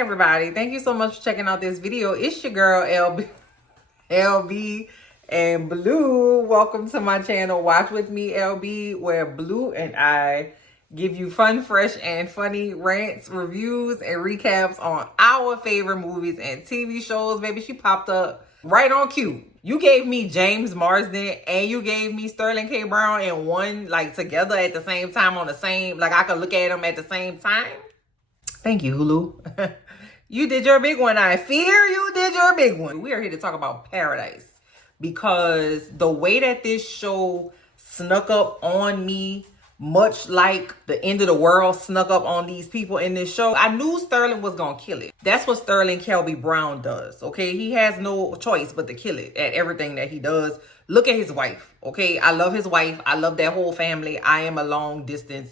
everybody, thank you so much for checking out this video. It's your girl LB and Blue. Welcome to my channel, Watch With Me LB, where Blue and I give you fun, fresh, and funny rants, reviews, and recaps on our favorite movies and TV shows. Baby, she popped up right on cue. You gave me James Marsden and you gave me Sterling K. Brown in one, like, together at the same time on the same, like, I could look at them at the same time. Thank you, Hulu. You did your big one. I fear you did your big one. We are here to talk about Paradise because the way that this show snuck up on me, much like the end of the world snuck up on these people in this show, I knew Sterling was gonna kill it. That's what Sterling Kelby Brown does, okay? He has no choice but to kill it at everything that he does. Look at his wife, okay? I love his wife. I love that whole family. I am a long distance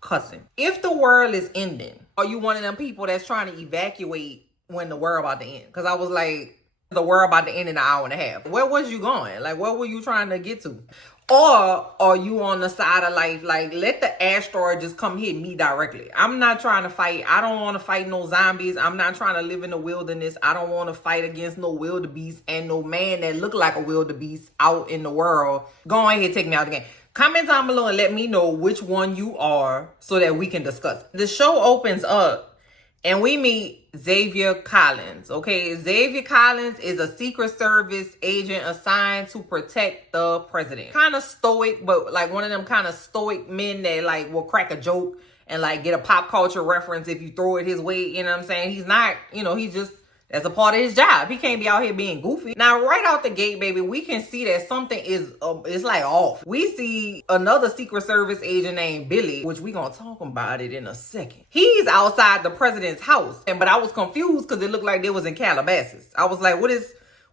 cousin. If the world is ending, are you one of them people that's trying to evacuate when the world about to end? Because I was like, the world about to end in an hour and a half. Where was you going? Like, where were you trying to get to? Or are you on the side of life, like, let the asteroid just come hit me directly? I'm not trying to fight. I don't want to fight no zombies. I'm not trying to live in the wilderness. I don't want to fight against no wildebeest and no man that look like a wildebeest out in the world. Go ahead, take me out again. Comment down below and let me know which one you are so that we can discuss. The show opens up and we meet Xavier Collins, okay? Xavier Collins is a Secret Service agent assigned to protect the president. Kind of stoic, but like one of them kind of stoic men that like will crack a joke and like get a pop culture reference if you throw it his way, you know what I'm saying? He's not, you know, he's just, that's a part of his job. He can't be out here being goofy. Now, right out the gate, baby, we can see that something is, it's like off. We see another Secret Service agent named Billy, which we gonna talk about it in a second. He's outside the president's house. But I was confused because it looked like they was in Calabasas. I was like,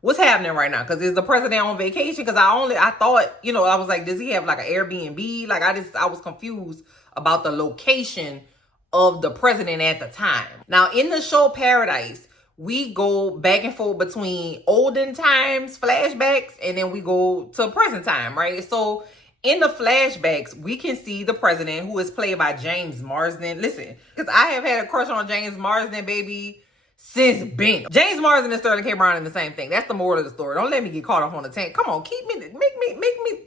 what's happening right now? Because is the president on vacation? Because I thought, you know, I was like, does he have like an Airbnb? Like I was confused about the location of the president at the time. Now, in the show Paradise, we go back and forth between olden times, flashbacks, and then we go to present time, right? So in the flashbacks, we can see the president, who is played by James Marsden. Listen, because I have had a crush on James Marsden, baby, since Ben. James Marsden and Sterling K. Brown in the same thing. That's the moral of the story. Don't let me get caught off on the tank. Come on,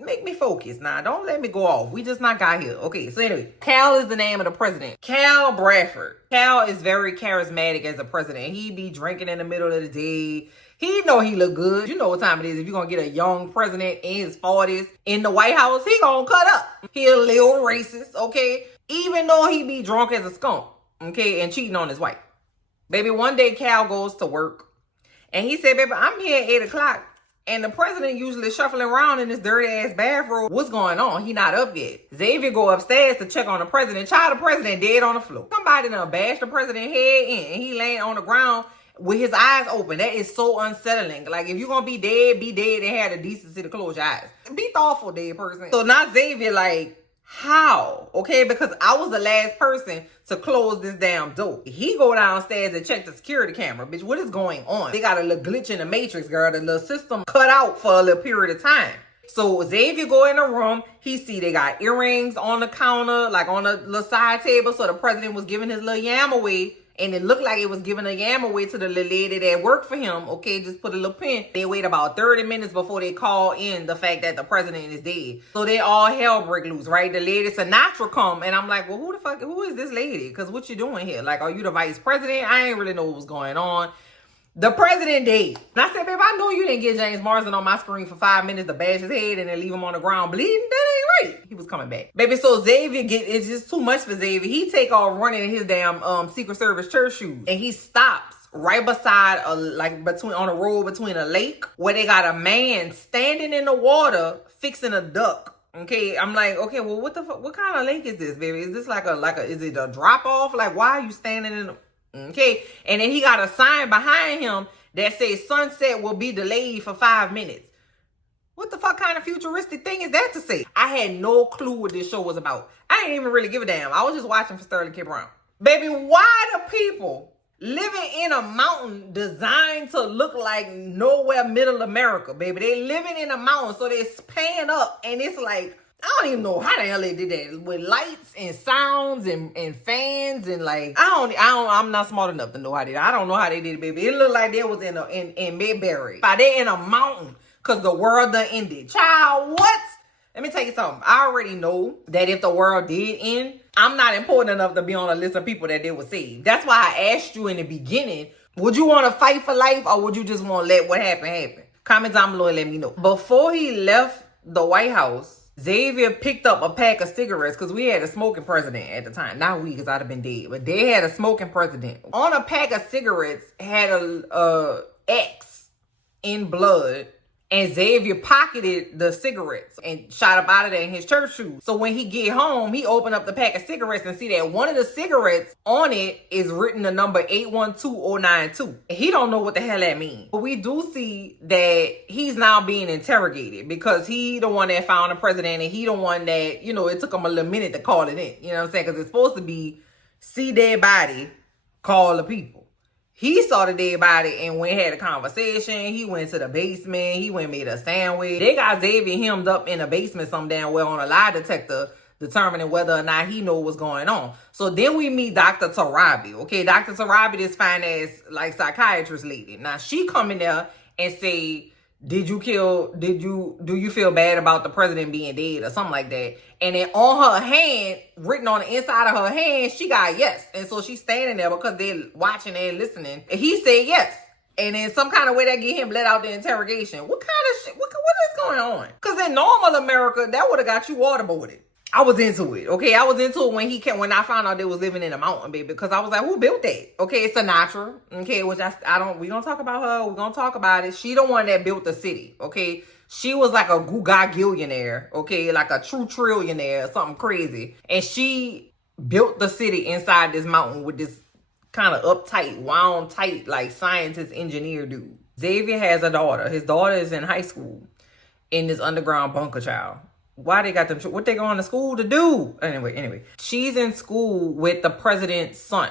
make me focus. Nah, don't let me go off. We just not got here. Okay, so anyway, Cal is the name of the president. Cal Bradford. Cal is very charismatic as a president. He be drinking in the middle of the day. He know he look good. You know what time it is. If you're gonna get a young president in his 40s in the White House, he gonna cut up. He a little racist, okay? Even though he be drunk as a skunk, okay, and cheating on his wife. Baby, one day Cal goes to work and he said, baby, I'm here at 8 o'clock and the president usually shuffling around in this dirty ass bathroom. What's going on? He not up yet. Xavier go upstairs to check on the president. Child, the president dead on the floor. Somebody done bashed the president head in and he laying on the ground with his eyes open. That is so unsettling. Like, if you're gonna be dead and have the decency to close your eyes. Be thoughtful, dead person. So now Xavier like, how? Okay, because I was the last person to close this damn door. He go downstairs and check the security camera. Bitch, what is going on? They got a little glitch in the matrix, girl. The little system cut out for a little period of time. So Xavier go in the room. He see they got earrings on the counter, like on the little side table. So the president was giving his little yam away. And it looked like it was giving a yam away to the little lady that worked for him. Okay, just put a little pin. They wait about 30 minutes before they call in the fact that the president is dead. So they all hell break loose, right? The lady Sinatra come. And I'm like, well, who is this lady? Because what you doing here? Like, are you the vice president? I ain't really know what was going on. The president dead. And I said, babe, I know you didn't get James Marsden on my screen for 5 minutes to bash his head and then leave him on the ground bleeding. That ain't right. He was coming back. Baby, so Xavier it's just too much for Xavier. He take off running in his damn Secret Service church shoes. And he stops right beside on a road between a lake where they got a man standing in the water fixing a duck. Okay, I'm like, okay, well, what the fuck? What kind of lake is this, baby? Is this is it a drop off? Like, why are you standing in the... Okay, and then he got a sign behind him that says sunset will be delayed for 5 minutes. What the fuck kind of futuristic thing is that to say? I had no clue what this show was about. I didn't even really give a damn. I was just watching for Sterling K. Brown. Baby, why do people living in a mountain designed to look like nowhere middle America, baby? They living in a mountain, so they're paying up, and it's like I don't even know how the hell they did that with lights and sounds and fans and like I'm not smart enough to know how they did it. I don't know how they did it, baby. It looked like they was in Mayberry. They in a mountain because the world done ended. Child, what? Let me tell you something. I already know that if the world did end, I'm not important enough to be on a list of people that they would save. That's why I asked you in the beginning, would you want to fight for life or would you just want to let what happen happen? Comment down below and let me know. Before he left the White House, Xavier picked up a pack of cigarettes because we had a smoking president at the time. Not we, because I'd have been dead. But they had a smoking president. On a pack of cigarettes had a X in blood. And Xavier pocketed the cigarettes and shot up out of there in his church shoes. So when he get home, he opened up the pack of cigarettes and see that one of the cigarettes on it is written the number 812092. He don't know what the hell that means. But we do see that he's now being interrogated because he the one that found the president and he the one that, you know, it took him a little minute to call it in. You know what I'm saying? Because it's supposed to be see dead body, call the people. He saw the dead body and went had a conversation. He went to the basement. He went and made a sandwich. They got Xavier hemmed up in a basement some damn well on a lie detector, determining whether or not he know what's going on. So then we meet Dr. Tarabi. Okay, Dr. Tarabi, this fine ass like psychiatrist lady. Now she come in there and say, do you feel bad about the president being dead or something like that? And then on her hand, written on the inside of her hand, she got yes. And so she's standing there because they're watching and listening. And he said yes. And in some kind of way that get him let out the interrogation. What kind of shit? What is going on? Because in normal America, that would have got you waterboarded. I was into it, okay? I was into it when I found out they was living in a mountain, baby, because I was like, who built that? Okay, it's Sinatra, okay, which we don't talk about her. We're going to talk about it. She the one that built the city, okay? She was like a gugagillionaire, okay? Like a true trillionaire, something crazy. And she built the city inside this mountain with this kind of uptight, wound tight, like scientist engineer dude. Xavier has a daughter. His daughter is in high school in this underground bunker, child. Why they got them? What they going to school to do? Anyway, she's in school with the president's son.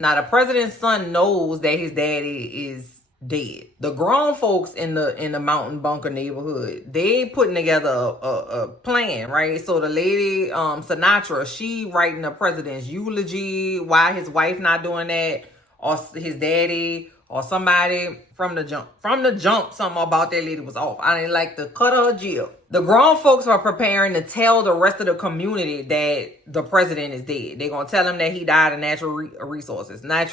Now, the president's son knows that his daddy is dead. The grown folks in the mountain bunker neighborhood, they putting together a plan, right? So the lady, Sinatra, she writing the president's eulogy, why his wife not doing that, or his daddy, or somebody from the jump, something about that lady was off. I didn't like the cut of her jib. The grown folks are preparing to tell the rest of the community that the president is dead. They're going to tell him that he died of natural resources. That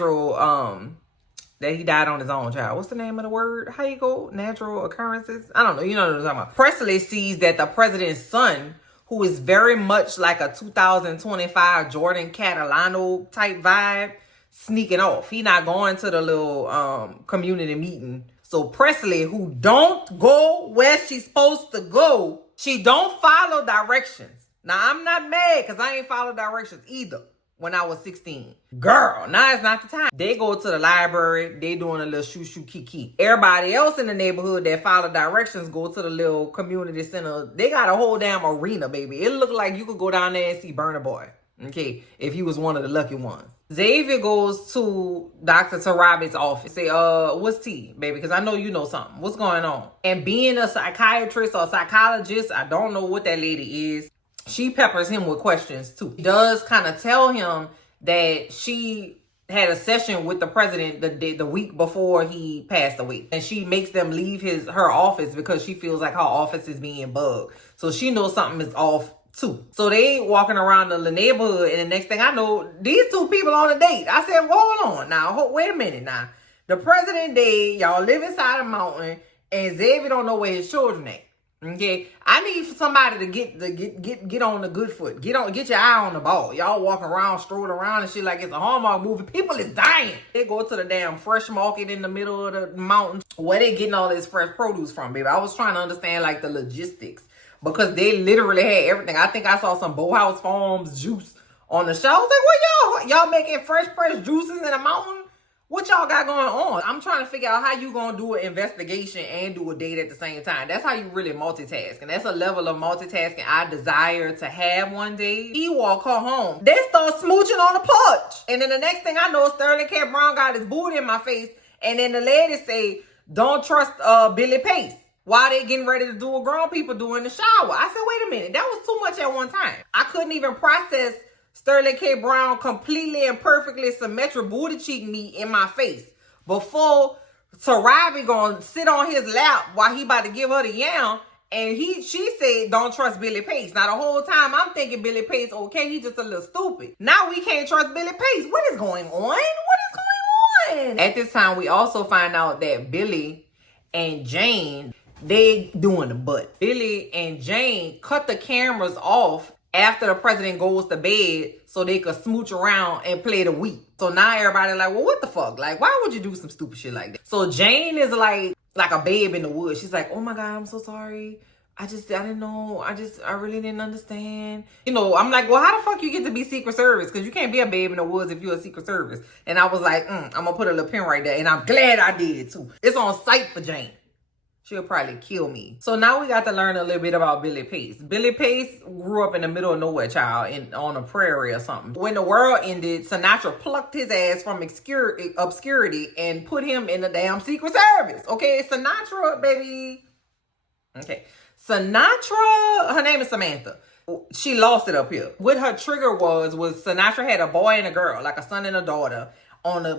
he died on his own, child. What's the name of the word? How you go? Natural occurrences? I don't know. You know what I'm talking about. Presley sees that the president's son, who is very much like a 2025 Jordan Catalano type vibe, sneaking off. He not going to the little community meeting. So Presley, who don't go where she's supposed to go, she don't follow directions. Now, I'm not mad because I ain't follow directions either when I was 16. Girl, now it's not the time. They go to the library. They doing a little shoo-shoo kiki. Everybody else in the neighborhood that follow directions go to the little community center. They got a whole damn arena, baby. It looked like you could go down there and see Burna Boy. Okay, if he was one of the lucky ones. Xavier goes to Dr. Tarabi's office. Say, what's tea, baby? Because I know you know something. What's going on? And being a psychiatrist or psychologist, I don't know what that lady is. She peppers him with questions too. She does kind of tell him that she had a session with the president the week before he passed away. And she makes them leave her office because she feels like her office is being bugged. So she knows something is off too. So they walking around the neighborhood, and the next thing I know, these two people on a date. I said, well, hold on now. Wait a minute now. The president dead, y'all live inside a mountain, and Xavier don't know where his children at. Okay, I need somebody to get on the good foot. Get your eye on the ball. Y'all walking around, strolling around and shit like it's a Hallmark movie. People is dying. They go to the damn fresh market in the middle of the mountains. Where they getting all this fresh produce from, baby? I was trying to understand like the logistics because they literally had everything. I think I saw some Bohouse Farms juice on the show. I was like, what y'all making fresh juices in a mountain? What y'all got going on? I'm trying to figure out how you gonna do an investigation and do a date at the same time. That's how you really multitask. And that's a level of multitasking I desire to have one day. He walk her home. They start smooching on the porch. And then the next thing I know, Sterling K. Brown got his booty in my face. And then the lady say, don't trust Billy Pace. while they getting ready to do what grown people do in the shower. I said, wait a minute, that was too much at one time. I couldn't even process Sterling K. Brown completely and perfectly symmetric booty cheek me in my face before Tarabi gonna sit on his lap while he about to give her the yam, and she said don't trust Billy Pace. Now the whole time I'm thinking Billy Pace okay, he just a little stupid. Now we can't trust Billy Pace. What is going on? What is going on? At this time we also find out that Billy and Jane, they doing the butt. Billy and Jane cut the cameras off after the president goes to bed so they could smooch around and play the week. So now everybody like, well, what the fuck? Like, why would you do some stupid shit like that? So Jane is like a babe in the woods. She's like, oh my God, I'm so sorry. I didn't know. I really didn't understand. You know, I'm like, well, how the fuck you get to be Secret Service? Because you can't be a babe in the woods if you're a Secret Service. And I was like, I'm going to put a little pin right there. And I'm glad I did too. It's on sight for Jane. She'll probably kill me. So now we got to learn a little bit about Billy Pace. Billy Pace grew up in the middle of nowhere, child, on a prairie or something. When the world ended, Sinatra plucked his ass from obscurity and put him in the damn Secret Service. Okay, Sinatra, baby. Okay, Sinatra, her name is Samantha. She lost it up here. What her trigger was Sinatra had a boy and a girl, like a son and a daughter,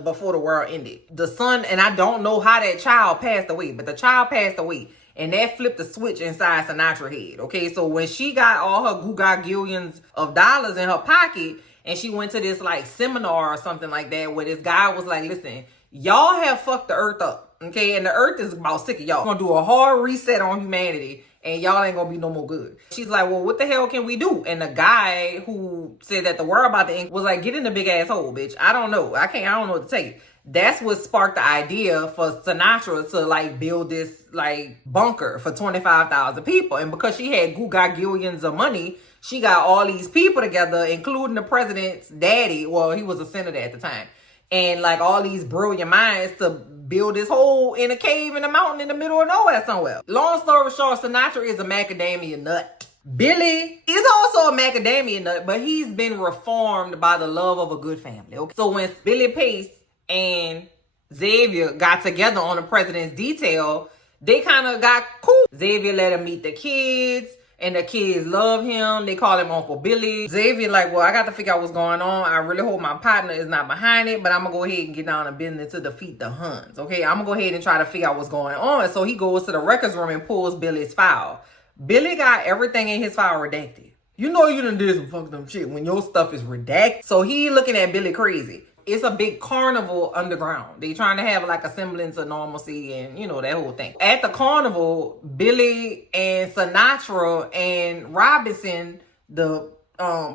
before the world ended. The son, and I don't know how that child passed away, but the child passed away, and that flipped the switch inside Sinatra's head. Okay, so when she got all her gugagillions of dollars in her pocket, and she went to this like seminar or something like that, where this guy was like, listen, y'all have fucked the earth up, okay, and the earth is about sick of y'all. We're gonna do a hard reset on humanity, and y'all ain't gonna be no more good. She's like, well, what the hell can we do? And the guy who said that the world about to end was like, get in the big ass hole, bitch. I don't know. I don't know what to tell you. That's what sparked the idea for Sinatra to like build this like bunker for 25,000 people. And because she had gugagillions of money, she got all these people together, including the president's daddy. Well, he was a senator at the time. And like all these brilliant minds to build this hole in a cave in a mountain in the middle of nowhere somewhere. Long story short, Sinatra is a macadamia nut. Billy is also a macadamia nut, but he's been reformed by the love of a good family. Okay? So when Billy Pace and Xavier got together on the president's detail, they kind of got cool. Xavier let him meet the kids. And the kids love him. They call him Uncle Billy. Xavier like, well, I got to figure out what's going on. I really hope my partner is not behind it, but I'm going to go ahead and get down to business to defeat the Huns. Okay, I'm going to go ahead and try to figure out what's going on. So he goes to the records room and pulls Billy's file. Billy got everything in his file redacted. You know you done did some fucked up shit when your stuff is redacted. So he looking at Billy crazy. It's a big carnival underground. They trying to have like a semblance of normalcy and, you know, that whole thing. At the carnival, Billy and Sinatra and Robinson, the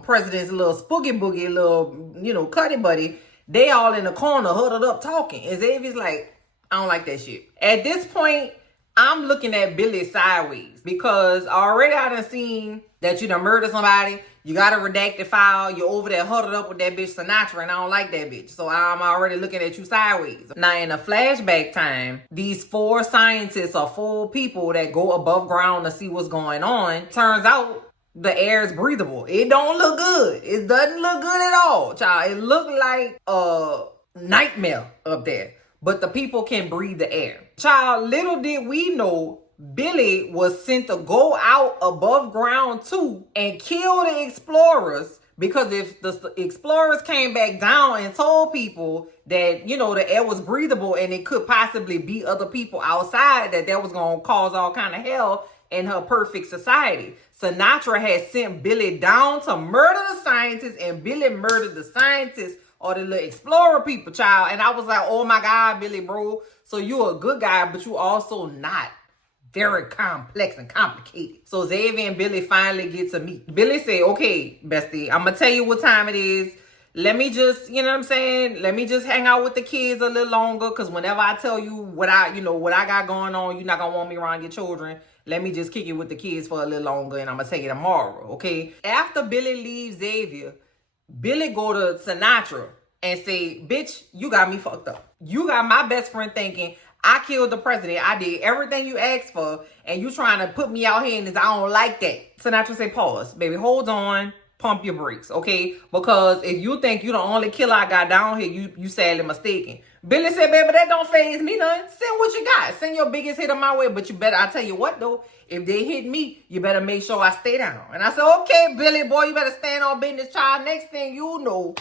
president's little spooky boogie, little, you know, cutty buddy, they all in the corner huddled up talking. And Xavier's like, I don't like that shit. At this point, I'm looking at Billy sideways because already I done seen that you done murdered somebody. You got a redacted file. You're over there huddled up with that bitch Sinatra, and I don't like that bitch. So I'm already looking at you sideways. Now, in a flashback time, these 4 scientists or 4 people that go above ground to see what's going on, turns out the air is breathable. It don't look good. It doesn't look good at all, child. It looked like a nightmare up there. But the people can breathe the air. Child, little did we know Billy was sent to go out above ground too and kill the explorers, because if the explorers came back down and told people that, you know, the air was breathable and it could possibly be other people outside, that was going to cause all kind of hell in her perfect society. Sinatra had sent Billy down to murder the scientists, and Billy murdered the scientists or the little explorer people, child. And I was like, oh my God, Billy, bro. So you're a good guy, but you also not very complex and complicated. So Xavier and Billy finally get to meet. Billy say, okay, bestie, I'm going to tell you what time it is. Let me just, you know what I'm saying? Let me just hang out with the kids a little longer. Because whenever I tell you what I got going on, you're not going to want me around your children. Let me just kick it with the kids for a little longer, and I'm going to tell you tomorrow, okay? After Billy leaves Xavier, Billy go to Sinatra and say, bitch, you got me fucked up. You got my best friend thinking I killed the president. I did everything you asked for, and you trying to put me out here in this. I don't like that. Sinatra say, pause, baby, hold on. pump your brakes, okay? Because if you think you the only killer I got down here, you sadly mistaken. Billy said, baby, that don't faze me none. Send what you got. Send your biggest hitter my way. But you better, I tell you what though, if they hit me, you better make sure I stay down. And I said, okay, Billy, boy, you better stand on business, child. Next thing you know,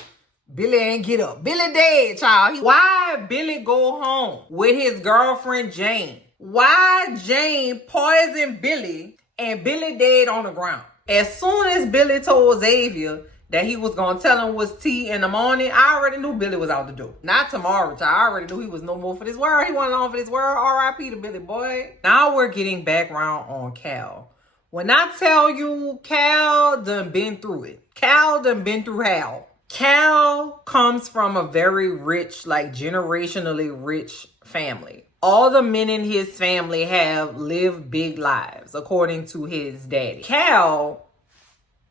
Billy ain't get up. Billy dead, child. Why Billy go home with his girlfriend, Jane? Why Jane poisoned Billy and Billy dead on the ground? As soon as Billy told Xavier that he was going to tell him was tea in the morning, I already knew Billy was out the door. Not tomorrow, child. I already knew he was no more for this world. He wasn't on for this world. R.I.P. to Billy, boy. Now we're getting background on Cal. When I tell you, Cal done been through it. Cal done been through hell. Cal comes from a very rich, like generationally rich family. All the men in his family have lived big lives, according to his daddy. Cal,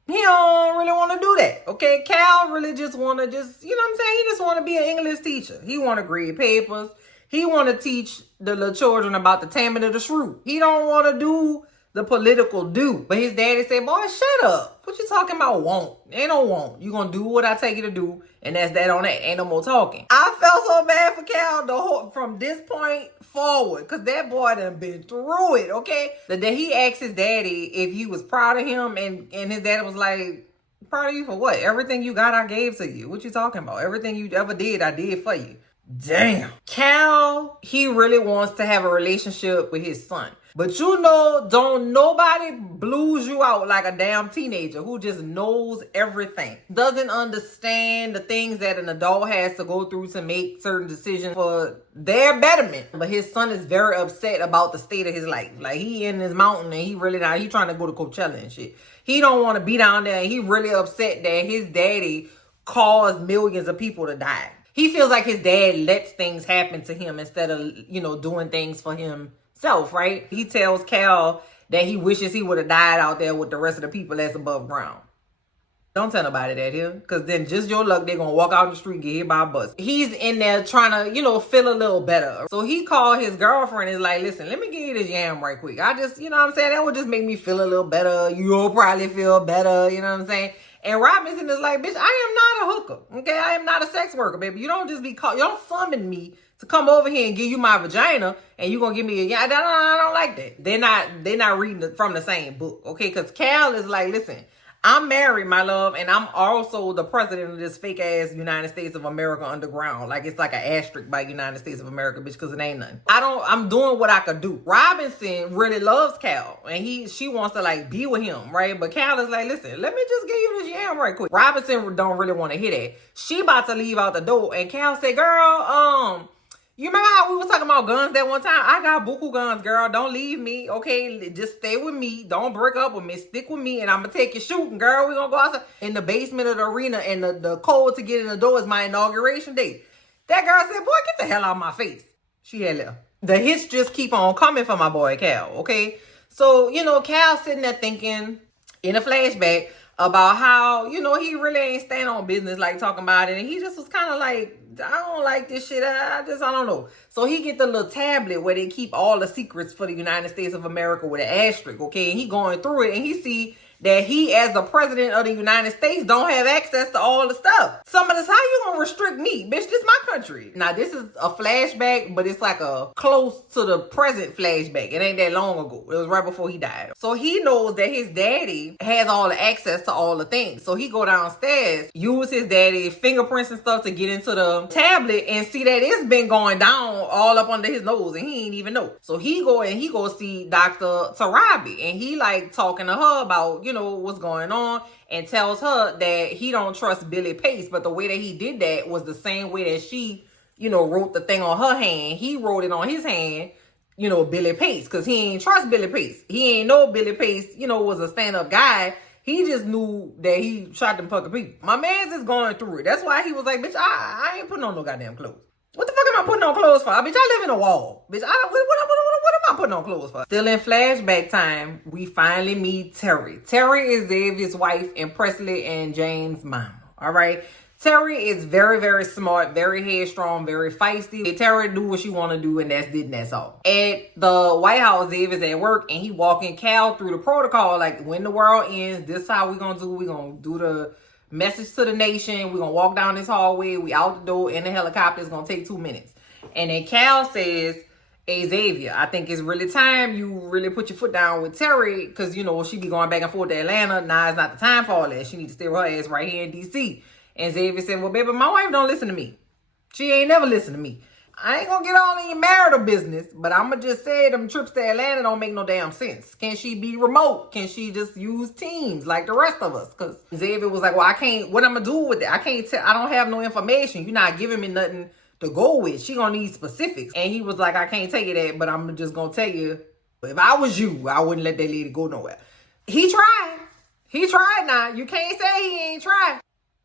he don't really want to do that, okay? Cal really just want to you know what I'm saying? He just want to be an English teacher. He want to grade papers. He want to teach the little children about the taming of the shrew. He don't want to do the political do. But his daddy said, boy, shut up. What you talking about won't? Ain't no won't. You gonna do what I take you to do, and that's that on that. Ain't no more talking. I felt so bad for Cal from this point forward, because that boy done been through it, okay? The day he asked his daddy if he was proud of him, and his daddy was like, proud of you for what? Everything you got, I gave to you. What you talking about? Everything you ever did, I did for you. Damn. Cal, he really wants to have a relationship with his son. But you know, don't nobody blues you out like a damn teenager who just knows everything. Doesn't understand the things that an adult has to go through to make certain decisions for their betterment. But his son is very upset about the state of his life. Like, he in his mountain and he trying to go to Coachella and shit. He don't want to be down there, and he really upset that his daddy caused millions of people to die. He feels like his dad lets things happen to him instead of, doing things for himself, right? He tells Cal that he wishes he would have died out there with the rest of the people that's above ground. Don't tell nobody that here, because then just your luck, they're going to walk out in the street and get hit by a bus. He's in there trying to, feel a little better. So he called his girlfriend and is like, listen, let me give you this yam right quick. I just, you know what I'm saying? That would just make me feel a little better. You'll probably feel better, you know what I'm saying? And Robinson is like, bitch, I am not a hooker, okay? I am not a sex worker, baby. You don't just be called, you don't summon me to come over here and give you my vagina and you gonna give me I don't like that. They're not reading from the same book, okay? Because Cal is like, listen, I'm married, my love, and I'm also the president of this fake ass United States of America underground. Like, it's like an asterisk by United States of America, bitch, because it ain't nothing. I'm doing what I could do. Robinson really loves Cal, and she wants to like be with him, right? But Cal is like, listen, let me just give you this yam right quick. Robinson don't really want to hear that. She about to leave out the door, and Cal said, girl, you remember how we was talking about guns that one time? I got buku guns, girl. Don't leave me, okay? Just stay with me. Don't break up with me. Stick with me, and I'm going to take you shooting, girl. We're going to go outside in the basement of the arena, and the code to get in the door is my inauguration date. That girl said, boy, get the hell out of my face. She had left. The hits just keep on coming for my boy, Cal, okay? So, Cal sitting there thinking in a flashback about how, he really ain't stand on business, like talking about it. And he just was kind of like, I don't like this shit. I don't know. So he get the little tablet where they keep all the secrets for the United States of America with an asterisk, okay? And he going through it and he see that he, as the president of the United States, don't have access to all the stuff. Some of this, how you gonna restrict me? Bitch, this my country. Now, this is a flashback, but it's like a close to the present flashback. It ain't that long ago. It was right before he died. So he knows that his daddy has all the access to all the things. So he go downstairs, use his daddy's fingerprints and stuff to get into the tablet and see that it's been going down all up under his nose and he ain't even know. So he go see Dr. Tarabi, and he like talking to her about, what's going on, and tells her that he don't trust Billy Pace, but the way that he did that was the same way that she, wrote the thing on her hand. He wrote it on his hand, Billy Pace, because he ain't trust Billy Pace. He ain't know Billy Pace, was a stand-up guy. He just knew that he shot them fucking people. My man's is going through it. That's why he was like, bitch, I ain't putting on no goddamn clothes. What the fuck am I putting on clothes for? Bitch, I live in a wall. Bitch, what am I putting on clothes for? Still in flashback time, we finally meet Terry. Terry is Xavier's wife and Presley and James' mom. All right. Terry is very, very smart, very headstrong, very feisty. Terry do what she want to do, and that's all. At the White House, Xavier's at work, and he walking Cal through the protocol, like, when the world ends, this is how we gonna do. We gonna do the message to the nation. We gonna walk down this hallway. We out the door in the helicopter. It's gonna take 2 minutes. And then Cal says, hey, Xavier, I think it's really time you really put your foot down with Terry, because, you know, she be going back and forth to Atlanta. Now it's not the time for all that. She needs to stay with her ass right here in D.C. And Xavier said, well, baby, my wife don't listen to me. She ain't never listen to me. I ain't gonna get all in your marital business, but I'm gonna just say them trips to Atlanta don't make no damn sense. Can she be remote? Can she just use Teams like the rest of us? Because Xavier was like, well, I can't, what I'm gonna do with it? I can't tell, I don't have no information. You're not giving me nothing to go with. She gonna need specifics. And he was like, I can't tell you that, but I'm just gonna tell you, if I was you, I wouldn't let that lady go nowhere. He tried. He tried now. You can't say he ain't tried.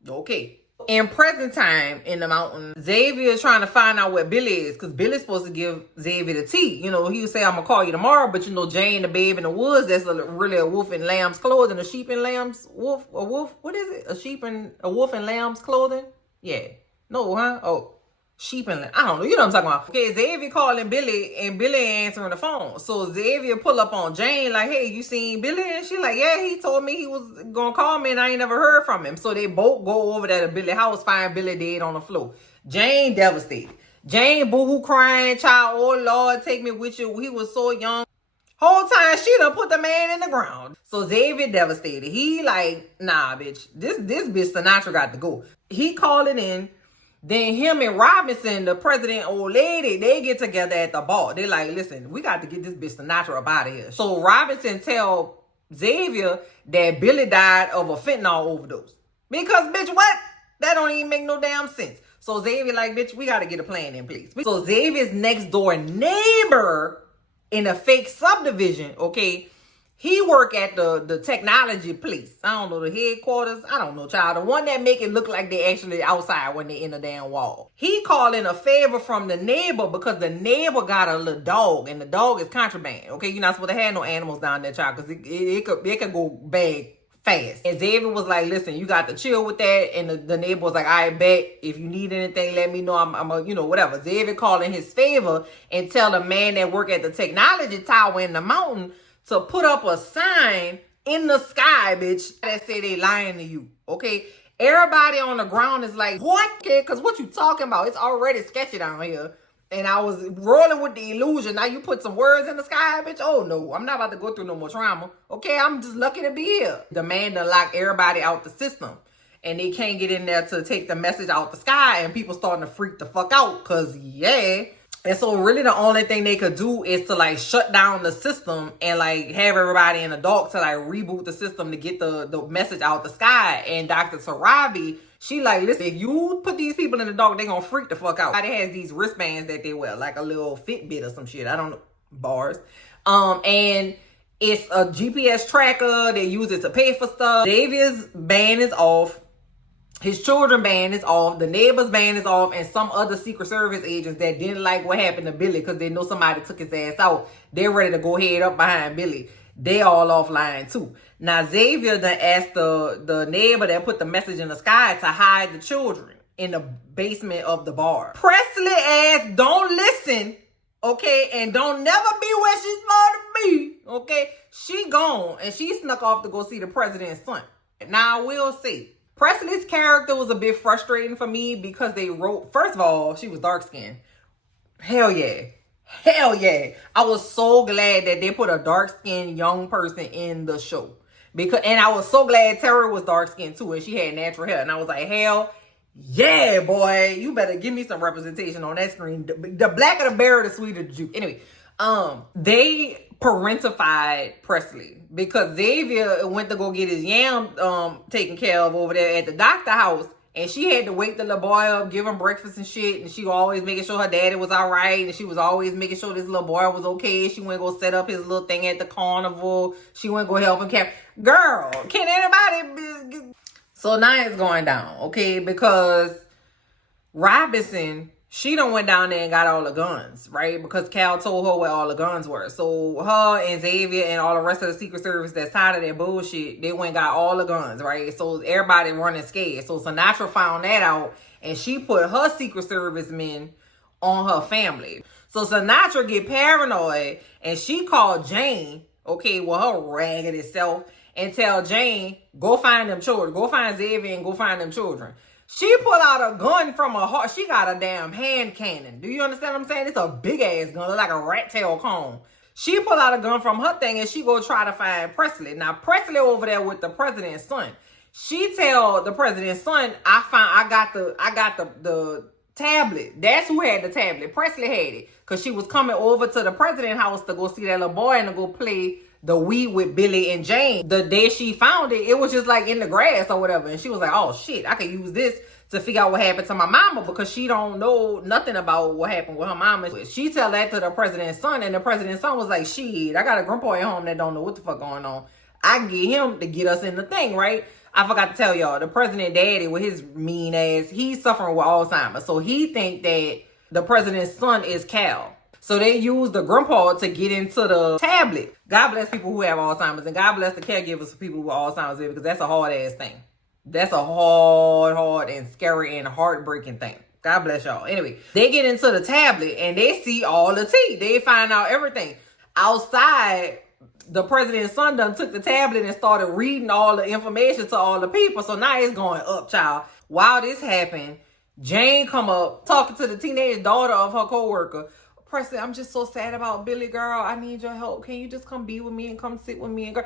Okay. In present time in the mountain, Xavier is trying to find out where Billy is, because Billy's supposed to give Xavier the tea. You know, he would say, I'm going to call you tomorrow, but you know, Jane, the babe in the woods, that's really a wolf in lamb's clothing, a sheep in lamb's wolf, a wolf, what is it? A wolf in lamb's clothing? Yeah. No, huh? Oh. Sheep and I don't know, you know what I'm talking about. Okay, Xavier calling Billy, and Billy ain't answering the phone. So Xavier pull up on Jane like, hey, you seen Billy? And she like, yeah, he told me he was gonna call me and I ain't never heard from him. So they both go over there to Billy's house, find Billy dead on the floor. Jane devastated. Jane boo-hoo crying, child, oh Lord, take me with you. He was so young. Whole time she done put the man in the ground. So Xavier devastated. He like, nah, bitch, this bitch Sinatra got to go. He calling in. Then him and Robinson, the president old lady, they get together at the bar. They like, listen, we got to get this bitch Sinatra up out of here. So Robinson tell Xavier that Billy died of a fentanyl overdose. Because, bitch, what? That don't even make no damn sense. So Xavier like, bitch, we got to get a plan in place. So Xavier's next door neighbor in a fake subdivision, okay, he work at the technology place. I don't know, the headquarters. I don't know, child. The one that make it look like they actually outside when they in the damn wall. He calling a favor from the neighbor because the neighbor got a little dog and the dog is contraband. Okay, you're not supposed to have no animals down there, child, because it could go bad fast. And Xavier was like, listen, you got to chill with that. And the neighbor was like, I bet if you need anything, let me know. I'm a, you know, whatever. Xavier calling his favor and tell the man that work at the technology tower in the mountain to put up a sign in the sky, bitch, that say they lying to you, okay? Everybody on the ground is like, what? Okay, because what you talking about? It's already sketchy down here. And I was rolling with the illusion. Now you put some words in the sky, bitch? Oh, no. I'm not about to go through no more trauma. Okay, I'm just lucky to be here. The man done locked everybody out the system. And they can't get in there to take the message out the sky. And people starting to freak the fuck out. Because, yeah. And so really the only thing they could do is to like shut down the system and like have everybody in the dark to like reboot the system to get the message out the sky. And Dr. Sarabi, she like, listen, if you put these people in the dark, they gonna freak the fuck out. They has these wristbands that they wear, like a little Fitbit or some shit. I don't know, bars. And it's a GPS tracker. They use it to pay for stuff. Xavier's ban is off. His children ban is off. The neighbor's ban is off. And some other Secret Service agents that didn't like what happened to Billy because they know somebody took his ass out. They're ready to go head up behind Billy. They all offline too. Now, Xavier done asked the neighbor that put the message in the sky to hide the children in the basement of the bar. Presley asked, don't listen, okay? And don't never be where she's supposed to be, okay? She gone and she snuck off to go see the president's son. Now, I will say, Presley's character was a bit frustrating for me because they wrote, first of all, she was dark-skinned. Hell yeah. Hell yeah. I was so glad that they put a dark-skinned young person in the show. And I was so glad Terry was dark-skinned too and she had natural hair. And I was like, hell yeah, boy. You better give me some representation on that screen. The blacker the berry, the sweeter the juice. Anyway, they parentified Presley because Xavier went to go get his yam taken care of over there at the doctor house, and she had to wake the little boy up, give him breakfast and shit, and she was always making sure her daddy was all right, and she was always making sure this little boy was okay. She went to go set up his little thing at the carnival. She went to go help him girl, can anybody So now it's going down, okay, because Robinson, she done went down there and got all the guns, right? Because Cal told her where all the guns were. So her and Xavier and all the rest of the Secret Service that's tired of that bullshit, they went and got all the guns, right? So everybody running scared. So Sinatra found that out, and she put her Secret Service men on her family. So Sinatra get paranoid, and she called Jane, okay, with her raggedy self, and tell Jane, go find them children. Go find Xavier and go find them children. She pull out a gun from her heart. She got a damn hand cannon. Do you understand what I'm saying? It's a big ass gun, like a rat tail cone. She pull out a gun from her thing and she go try to find Presley. Now Presley over there with the president's son. She tell the president's son, I got the tablet. That's who had the tablet. Presley had it. Cause she was coming over to the president's house to go see that little boy and to go play the Wii with Billy and Jane. The day she found it, it was just like in the grass or whatever. And she was like, oh shit, I could use this to figure out what happened to my mama, because she don't know nothing about what happened with her mama. She tell that to the president's son, and the president's son was like, shit, I got a grandpa at home that don't know what the fuck going on. I can get him to get us in the thing, right? I forgot to tell y'all, the president daddy with his mean ass, he's suffering with Alzheimer's. So he think that the president's son is Cal. So they use the grandpa to get into the tablet. God bless people who have Alzheimer's, and God bless the caregivers for people with Alzheimer's, because that's a hard ass thing. That's a hard and scary and heartbreaking thing. God bless y'all. Anyway, they get into the tablet and they see all the tea. They find out everything. Outside, the president's son done took the tablet and started reading all the information to all the people. So now it's going up, child. While this happened, Jane come up talking to the teenage daughter of her coworker. Presley, I'm just so sad about Billy, girl. I need your help. Can you just come be with me and come sit with me? And girl,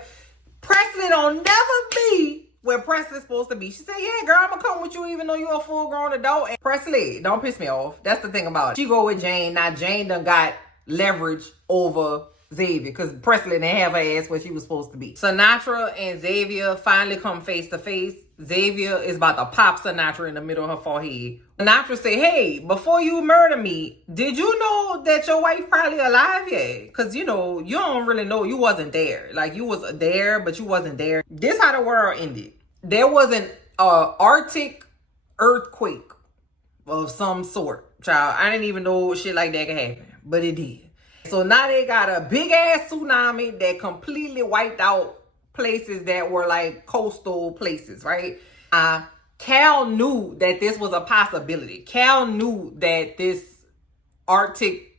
Presley don't never be where Presley's supposed to be. She said, yeah, girl, I'm gonna come with you even though you're a full-grown adult. And Presley, don't piss me off. That's the thing about it. She go with Jane. Now Jane done got leverage over Xavier, because Presley didn't have her ass where she was supposed to be. Sinatra and Xavier finally come face to face. Xavier is about to pop Sinatra in the middle of her forehead. Sinatra say, hey, before you murder me, did you know that your wife probably alive yet? Because, you know, you don't really know. You wasn't there. Like, you was there, but you wasn't there. This how the world ended. There was an Arctic earthquake of some sort, child. I didn't even know shit like that could happen, but it did. So now they got a big ass tsunami that completely wiped out places that were like coastal places, right? Cal knew that this was a possibility. Cal knew that this Arctic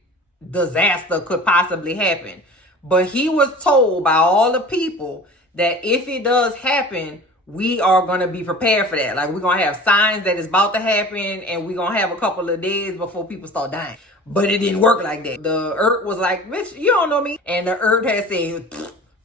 disaster could possibly happen. But he was told by all the people that if it does happen, we are going to be prepared for that. Like, we're going to have signs that it's about to happen, and we're going to have a couple of days before people start dying. But it didn't work like that. The earth was like, bitch, you don't know me. And the earth had said,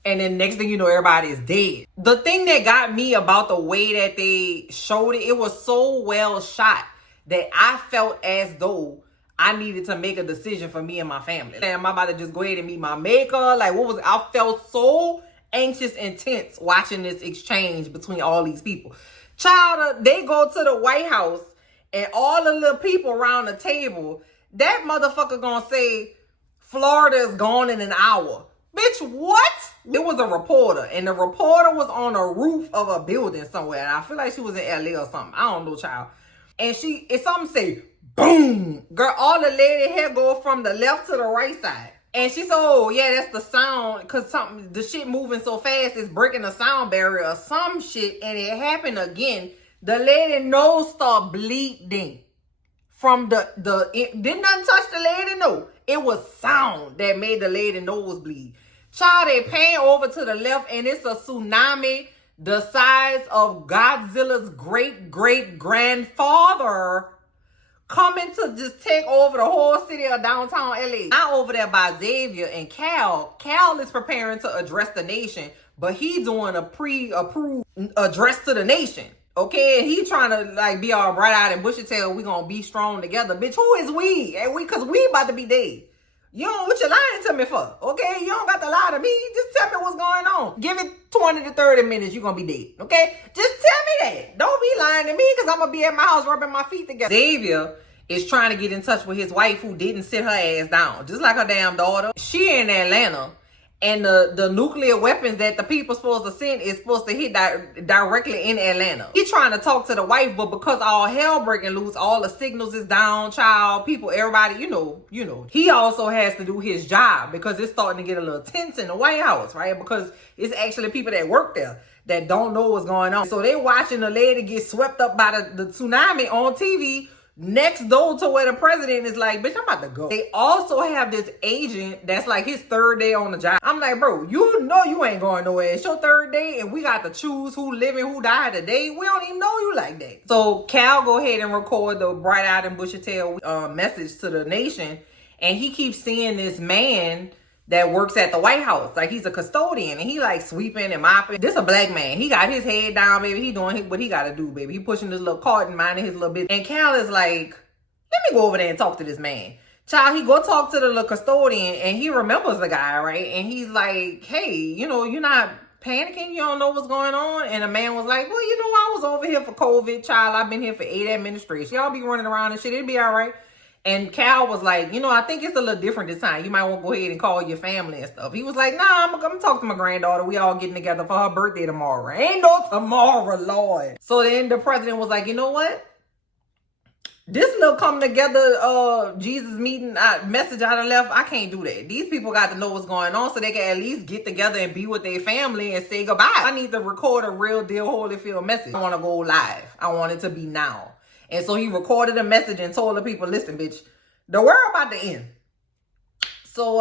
and then next thing you know, everybody is dead. The thing that got me about the way that they showed it, it was so well shot that I felt as though I needed to make a decision for me and my family. Am I about to just go ahead and meet my maker? Like, what was it? I felt so anxious and tense watching this exchange between all these people. Child, they go to the White House and all the little people around the table, that motherfucker gonna say, Florida is gone in an hour. Bitch, what? It was a reporter, and the reporter was on a roof of a building somewhere, and I feel like she was in LA or something. I don't know, child. And if something say, boom, girl, all the lady hair go from the left to the right side. And she said, oh, yeah, that's the sound, because the shit moving so fast is breaking the sound barrier or some shit, and it happened again. The lady nose start bleeding from it did not touch the lady, no. It was sound that made the lady nose bleed. Child, they pan over to the left, and it's a tsunami the size of Godzilla's great-great-grandfather coming to just take over the whole city of downtown LA. Not over there by Xavier and Cal. Cal is preparing to address the nation, but he's doing a pre-approved address to the nation. Okay, and he trying to like be all bright-eyed and bushy-tailed. We gonna be strong together. Bitch, who is we? And because we about to be dead. You don't, what you lying to me for? Okay, you don't got to lie to me. Just tell me what's going on. Give it 20 to 30 minutes, you're gonna be dead. Okay, just tell me that. Don't be lying to me, because I'm gonna be at my house rubbing my feet together. Xavier is trying to get in touch with his wife who didn't sit her ass down, just like her damn daughter. She in Atlanta, And the nuclear weapons that the people supposed to send is supposed to hit directly in Atlanta. He trying to talk to the wife, but because all hell breaking loose, all the signals is down, child, people, everybody, you know. He also has to do his job because it's starting to get a little tense in the White House, right? Because it's actually people that work there that don't know what's going on. So they watching the lady get swept up by the tsunami on TV next door to where the president is like, bitch, I'm about to go. They also have this agent that's like his third day on the job. I'm like, bro, you know you ain't going nowhere. It's your third day and we got to choose who living, who died today. We don't even know you like that. So Cal go ahead and record the bright-eyed and bushy-tailed message to the nation. And he keeps seeing this man that works at the White House. Like, he's a custodian and he like sweeping and mopping. This a black man. He got his head down, baby. He doing what he got to do, baby. He pushing this little cart and minding his little bit. And Cal is like, let me go over there and talk to this man. Child, he go talk to the little custodian and he remembers the guy, right? And he's like, hey, you know, you're not panicking? You don't know what's going on? And the man was like, well, you know, I was over here for COVID, child. I've been here for 8 administrations. Y'all be running around and shit. It'll be all right. And Cal was like, you know, I think it's a little different this time. You might want to go ahead and call your family and stuff. He was like, nah, I'm going to talk to my granddaughter. We all getting together for her birthday tomorrow. Ain't no tomorrow, Lord. So then the president was like, you know what? This little come together Jesus meeting message I done left, I can't do that. These people got to know what's going on so they can at least get together and be with their family and say goodbye. I need to record a real deal Holyfield message. I want to go live. I want it to be now. And so he recorded a message and told the people, listen, bitch, the world about to end. So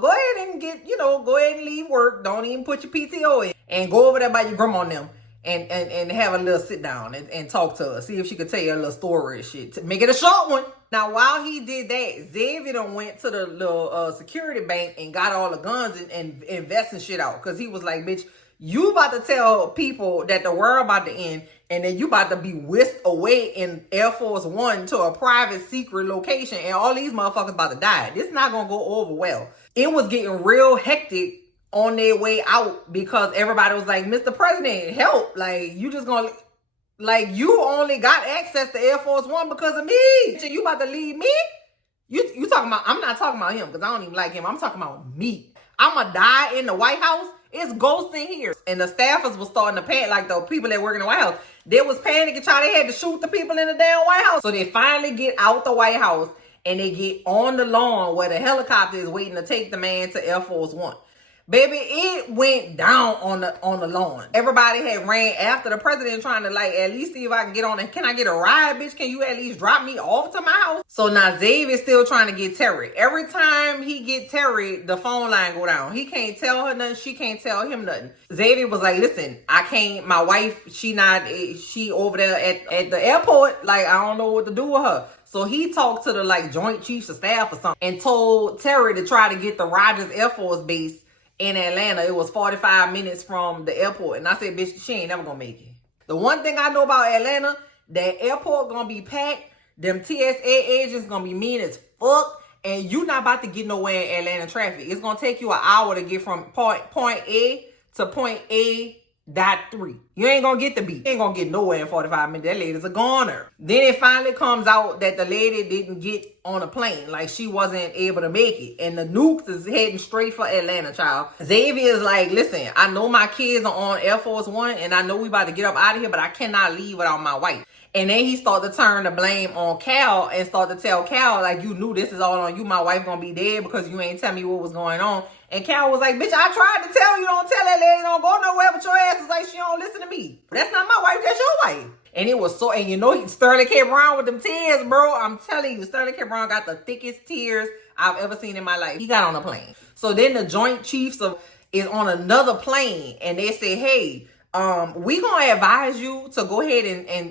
go ahead and go ahead and leave work. Don't even put your PTO in. And go over there by your grandma and them and have a little sit down and talk to her. See if she could tell you a little story and shit. Make it a short one. Now, while he did that, Xavier done went to the little security bank and got all the guns and investing shit out. Because he was like, bitch, you about to tell people that the world about to end, and then you about to be whisked away in Air Force One to a private secret location, and all these motherfuckers about to die. This is not gonna go over well. It was getting real hectic on their way out because everybody was like, Mr. President, help. Like, you just gonna, like, you only got access to Air Force One because of me. You about to leave me? You talking about, I'm not talking about him because I don't even like him. I'm talking about me. I'ma die in the White House. It's ghosts in here. And the staffers was starting to panic, like the people that work in the White House. They was panicking, child. They had to shoot the people in the damn White House. So they finally get out the White House and they get on the lawn where the helicopter is waiting to take the man to Air Force One. Baby, it went down on the lawn. Everybody had ran after the president trying to like at least see if I can get on it. Can I get a ride, bitch? Can you at least drop me off to my house? So now Xavier's still trying to get Terry. Every time he get Terry, the phone line go down. He can't tell her nothing. She can't tell him nothing. Xavier was like, listen, I can't, my wife, she over there at the airport. Like, I don't know what to do with her. So he talked to the like Joint Chiefs of Staff or something and told Terry to try to get the Rogers Air Force Base in Atlanta. It was 45 minutes from the airport. And I said, bitch, she ain't never gonna make it. The one thing I know about Atlanta, that airport gonna be packed. Them TSA agents gonna be mean as fuck. And you not about to get nowhere in Atlanta traffic. It's gonna take you an hour to get from point A to point A.3. You ain't gonna get the beat. You ain't gonna get nowhere in 45 minutes. That lady's a goner. Then it finally comes out that the lady didn't get on a plane. Like, she wasn't able to make it. And the nukes is heading straight for Atlanta, child. Xavier is like, listen, I know my kids are on Air Force One and I know we about to get up out of here, but I cannot leave without my wife. And then he started to turn the blame on Cal and started to tell Cal, like, you knew this is all on you. My wife gonna be dead because you ain't tell me what was going on. And Cal was like, bitch, I tried to tell you, don't tell that lady, don't go nowhere, but your ass is like, she don't listen to me. That's not my wife, that's your wife. And it was so, and you know, Sterling K. Brown with them tears, bro. I'm telling you, Sterling K. Brown got the thickest tears I've ever seen in my life. He got on a plane. So then the Joint Chiefs is on another plane and they say, hey, we gonna advise you to go ahead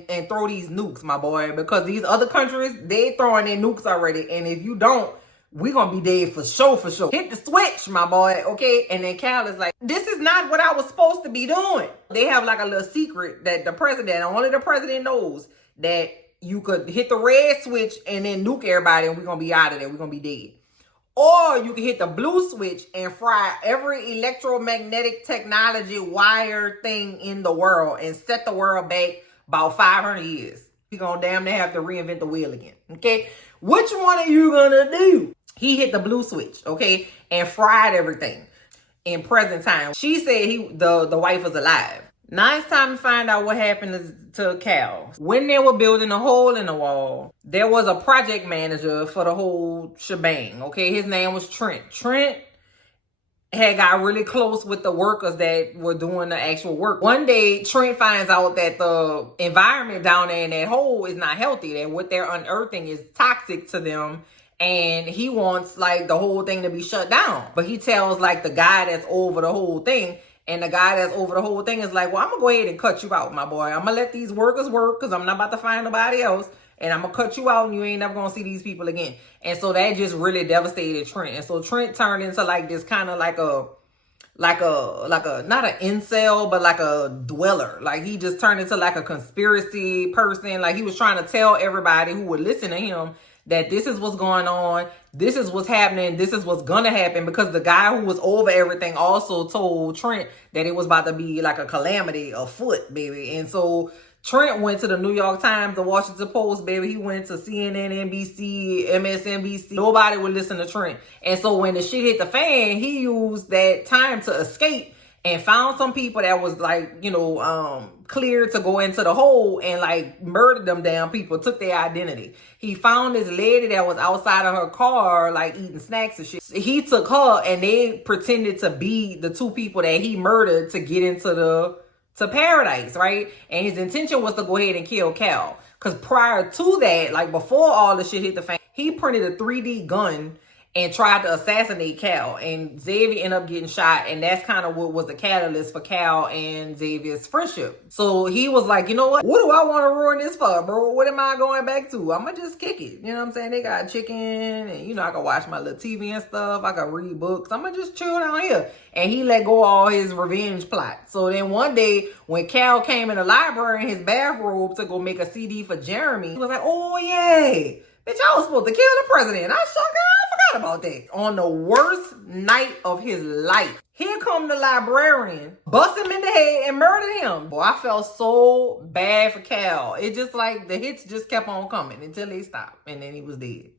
and throw these nukes, my boy, because these other countries, they throwing their nukes already. And if you don't, we gonna be dead for sure, for sure. Hit the switch, my boy, okay? And then Cal is like, this is not what I was supposed to be doing. They have like a little secret that the president, only the president knows, that you could hit the red switch and then nuke everybody and we're gonna be out of there. We're gonna be dead. Or you can hit the blue switch and fry every electromagnetic technology wire thing in the world and set the world back about 500 years. You're gonna damn near have to reinvent the wheel again, okay? Which one are you gonna do? He hit the blue switch, okay, and fried everything. in present time. She said the wife was alive. Now it's time to find out what happened to Cal. When they were building a hole in the wall, there was a project manager for the whole shebang, okay? His name was Trent. Trent had got really close with the workers that were doing the actual work. One day, Trent finds out that the environment down there in that hole is not healthy, that what they're unearthing is toxic to them, and he wants like the whole thing to be shut down. But he tells like the guy that's over the whole thing, and the guy that's over the whole thing is like, well, I'm gonna go ahead and cut you out, my boy. I'm gonna let these workers work because I'm not about to find nobody else. And I'm gonna cut you out and you ain't never gonna see these people again. And so that just really devastated Trent. And so Trent turned into like this kind of like a not an incel, but like a dweller. Like he just turned into like a conspiracy person. Like he was trying to tell everybody who would listen to him that this is what's going on, this is what's happening, this is what's gonna happen, because the guy who was over everything also told Trent that it was about to be like a calamity afoot, baby. And so Trent went to the New York Times, the Washington Post, baby. He went to CNN, NBC, MSNBC. Nobody would listen to Trent. And so when the shit hit the fan, he used that time to escape and found some people that was like, you know, cleared to go into the hole and like murdered them damn people, took their identity. He found this lady that was outside of her car, like eating snacks and shit. He took her and they pretended to be the two people that he murdered to get into paradise, right? And his intention was to go ahead and kill Cal. Because prior to that, like before all the shit hit the fan, he printed a 3D gun and tried to assassinate Cal. And Xavier ended up getting shot. And that's kind of what was the catalyst for Cal and Xavier's friendship. So he was like, you know what do I want to ruin this for, bro? What am I going back to? I'm going to just kick it. You know what I'm saying? They got chicken and, you know, I can watch my little TV and stuff. I can read books. I'm going to just chill down here. And he let go of all his revenge plot. So then one day when Cal came in the library in his bathrobe to go make a CD for Jeremy, he was like, oh, yay. Bitch, I was supposed to kill the president. I forgot about that. On the worst night of his life, here come the librarian, bust him in the head and murdered him. Boy, I felt so bad for Cal. It just like the hits just kept on coming until they stopped. And then he was dead.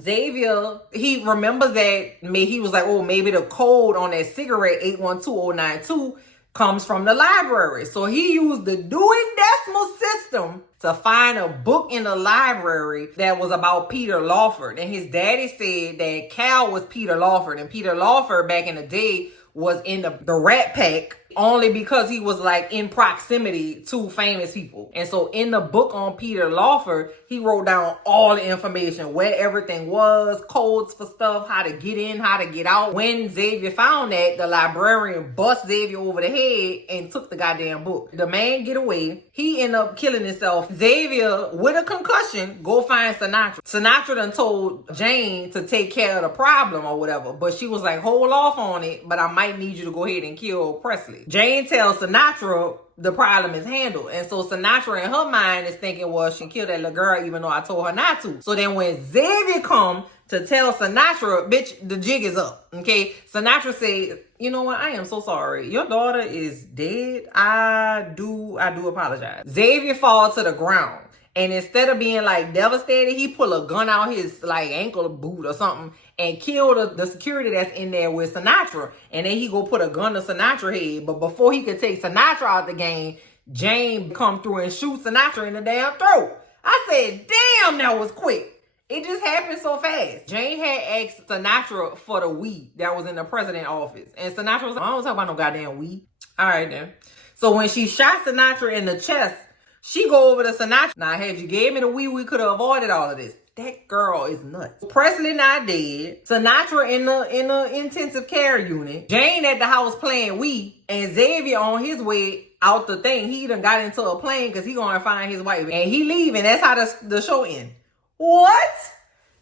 Xavier, he remembers that he was like, oh, maybe the code on that cigarette 812092 comes from the library. So he used the Dewey Decimal System to find a book in the library that was about Peter Lawford. And his daddy said that Cal was Peter Lawford. And Peter Lawford back in the day was in the Rat Pack only because he was like in proximity to famous people. And so in the book on Peter Lawford, he wrote down all the information, where everything was, codes for stuff, how to get in, how to get out. When Xavier found that, the librarian bust Xavier over the head and took the goddamn book. The man get away. He ended up killing himself. Xavier, with a concussion, go find Sinatra. Sinatra done told Jane to take care of the problem or whatever, but she was like, hold off on it, but I might need you to go ahead and kill Presley. Jane tells Sinatra the problem is handled. And so Sinatra in her mind is thinking, well, she killed that little girl even though I told her not to. So then when Xavier come to tell Sinatra, bitch, the jig is up. Okay. Sinatra said, you know what? I am so sorry. Your daughter is dead. I do apologize. Xavier falls to the ground. And instead of being like devastated, he pull a gun out his like ankle boot or something and kill the security that's in there with Sinatra. And then he go put a gun to Sinatra's head. But before he could take Sinatra out the game, Jane come through and shoot Sinatra in the damn throat. I said, damn, that was quick. It just happened so fast. Jane had asked Sinatra for the weed that was in the president's office. And Sinatra was like, I don't talk about no goddamn weed. All right, then. So when she shot Sinatra in the chest, she go over to Sinatra. Now, had you gave me the weed, we could have avoided all of this. That girl is nuts. Presley not dead. Sinatra in the intensive care unit. Jane at the house playing weed. And Xavier on his way out the thing. He done got into a plane because he gonna find his wife. And he leaving. That's how the show ends. What?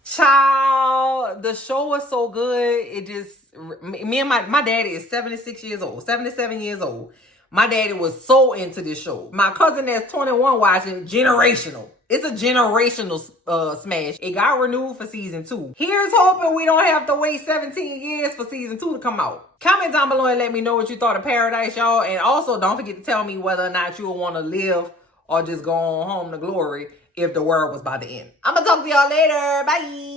Child, the show was so good. It just, me and my daddy is 76 years old, 77 years old. My daddy was so into this show. My cousin that's 21 watching, generational. It's a generational smash. It got renewed for season 2. Here's hoping we don't have to wait 17 years for season 2 to come out. Comment down below and let me know what you thought of Paradise, y'all. And also, don't forget to tell me whether or not you will want to live or just go on home to glory if the world was about to end. I'm going to talk to y'all later. Bye.